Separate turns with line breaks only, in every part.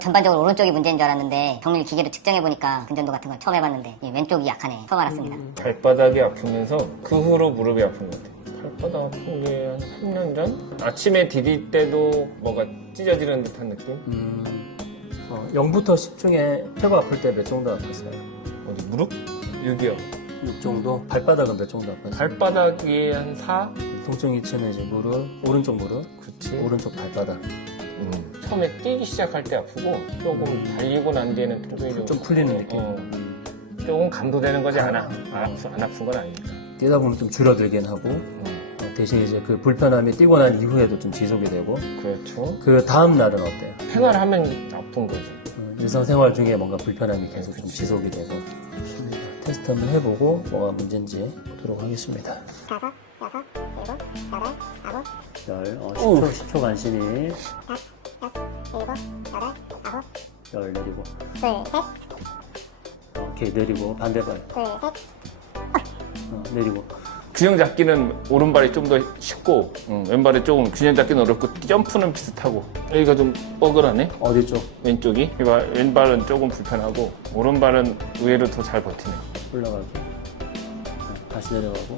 전반적으로 오른쪽이 문제인 줄 알았는데 정밀 기계로 측정해보니까 근전도 같은 걸 처음 해봤는데 왼쪽이 약하네. 처음 알았습니다.
발바닥이 아프면서 그 후로 무릎이 아픈 것 같아요. 발바닥 아픈 게 한 3년 전? 아침에 디딜 때도 뭐가 찢어지는 듯한 느낌?
0부터 10 중에 최고 아플 때 몇 정도 아팠어요?
어디 무릎? 6이요.
6 정도? 발바닥은 몇 정도 아팠어요?
발바닥이 한 4?
통증 위치는 이제 무릎, 오른쪽 무릎,
그렇지.
오른쪽 발바닥.
처음에 뛰기 시작할 때 아프고 조금 달리고 난 뒤에는 통증이
좀 풀리는 느낌.
조금 감도되는 거지 안 아픈 건 아니니까.
뛰다 보면 좀 줄어들긴 하고 대신 이제 그 불편함이 뛰고 난 이후에도 좀 지속이 되고.
그렇죠.
그 다음 날은 어때요?
생활하면 아픈 거지.
일상생활 중에 뭔가 불편함이 계속 좀 지속이 되고. 테스트 한번 해보고 뭐가 문제인지 보도록 하겠습니다. 5, 6, 7, 8, 9 10초 간신히 10, 7, 8, 9 10 내리고
둘, 셋,
오케이 내리고 반대발
둘, 셋.
내리고
균형 잡기는 오른발이 좀 더 쉽고 왼발이 조금 균형 잡기는 어렵고 점프는 비슷하고 여기가 좀 뻐글하네.
어디 쪽?
왼쪽이 왼발은 조금 불편하고 오른발은 의외로 더 잘 버티네.
올라가고 다시 내려가고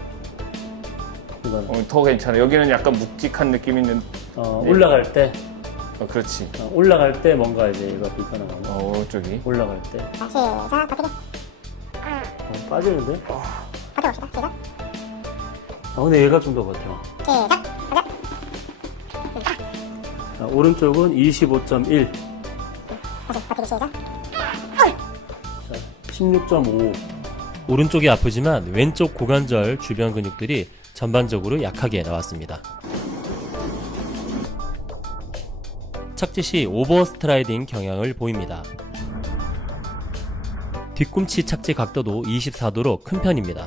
이거는
더 괜찮아. 여기는 약간 묵직한 느낌이 있는.
올라갈 때
그렇지.
올라갈 때 뭔가 이제 얘가 불편한 거
오른쪽이.
올라갈 때
시작, 버티기.
빠지는데?
버텨봅시다. 시작.
근데 얘가 좀 더 버텨.
시작, 가자.
오른쪽은 25.1
다시 버티기 시작.
16.5
오른쪽이 아프지만 왼쪽 고관절 주변 근육들이 전반적으로 약하게 나왔습니다. 착지 시 오버 스트라이딩 경향을 보입니다. 뒤꿈치 착지 각도도 24도로 큰 편입니다.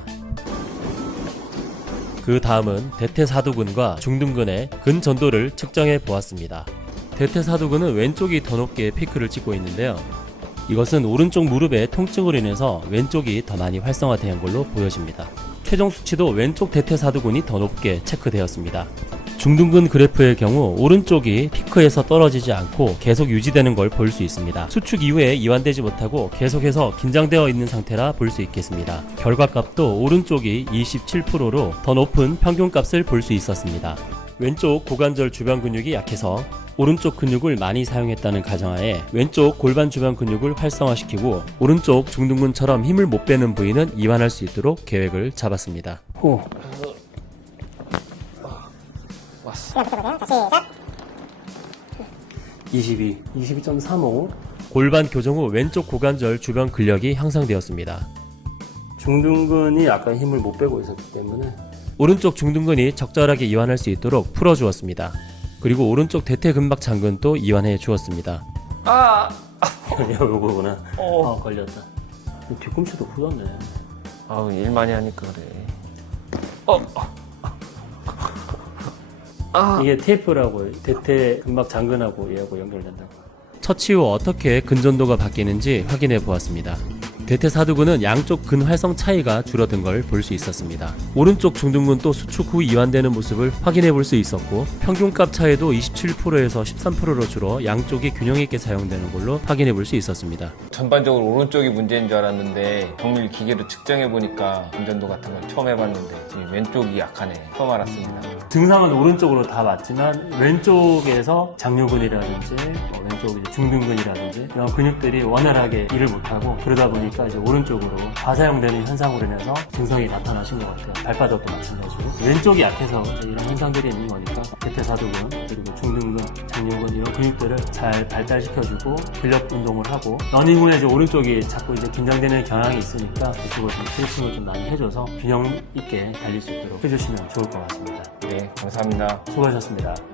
그 다음은 대퇴사두근과 중둔근의 근전도를 측정해 보았습니다. 대퇴사두근은 왼쪽이 더 높게 피크를 찍고 있는데요. 이것은 오른쪽 무릎의 통증으로 인해서 왼쪽이 더 많이 활성화된 걸로 보여집니다. 최종 수치도 왼쪽 대퇴사두근이 더 높게 체크되었습니다. 중둔근 그래프의 경우 오른쪽이 피크에서 떨어지지 않고 계속 유지되는 걸 볼 수 있습니다. 수축 이후에 이완되지 못하고 계속해서 긴장되어 있는 상태라 볼 수 있겠습니다. 결과값도 오른쪽이 27%로 더 높은 평균값을 볼 수 있었습니다. 왼쪽 고관절 주변 근육이 약해서 오른쪽 근육을 많이 사용했다는 가정하에 왼쪽 골반 주변 근육을 활성화시키고 오른쪽 중둔근처럼 힘을 못 빼는 부위는 이완할 수 있도록 계획을 잡았습니다.
시작, 붙여보세요. 자, 시작.
22.35
골반 교정 후 왼쪽 고관절 주변 근력이 향상되었습니다.
중둔근이 약간 힘을 못 빼고 있었기 때문에
오른쪽 중둔근이 적절하게 이완할 수 있도록 풀어주었습니다. 그리고 오른쪽 대퇴근막 장근도 이완해 주었습니다.
요거구나. 걸렸다. 뒤꿈치도 굳었네.
아우 일 많이 하니까 그래.
이게 테이프라고 대퇴근막 장근하고 얘하고 연결된다고.
처치 후 어떻게 근전도가 바뀌는지 확인해 보았습니다. 대퇴사두근은 양쪽 근활성 차이가 줄어든 걸 볼 수 있었습니다. 오른쪽 중둔근도 수축 후 이완되는 모습을 확인해 볼 수 있었고 평균값 차이도 27%에서 13%로 줄어 양쪽이 균형 있게 사용되는 걸로 확인해 볼 수 있었습니다.
전반적으로 오른쪽이 문제인 줄 알았는데 정밀 기계로 측정해 보니까 근전도 같은 걸 처음 해봤는데 왼쪽이 약하네. 처음 알았습니다.
증상은 오른쪽으로 다 맞지만 왼쪽에서 장요근이라든지 왼쪽 이제 중둔근이라든지 이런 근육들이 원활하게 일을 못하고 그러다 보니까 이제 오른쪽으로 과사용되는 현상으로 인해서 증상이 나타나신 것 같아요. 발바닥도 마찬가지고 왼쪽이 약해서 이제 이런 현상들이 있는 거니까 대퇴사두근 그리고 중둔근, 장요근 이런 근육들을 잘 발달시켜주고 근력 운동을 하고 러닝 후에 이제 오른쪽이 자꾸 이제 긴장되는 경향이 있으니까 그쪽을 좀 스트레칭을 좀 많이 해줘서 균형 있게 달릴 수 있도록 해주시면 좋을 것 같습니다.
네, 감사합니다.
수고하셨습니다.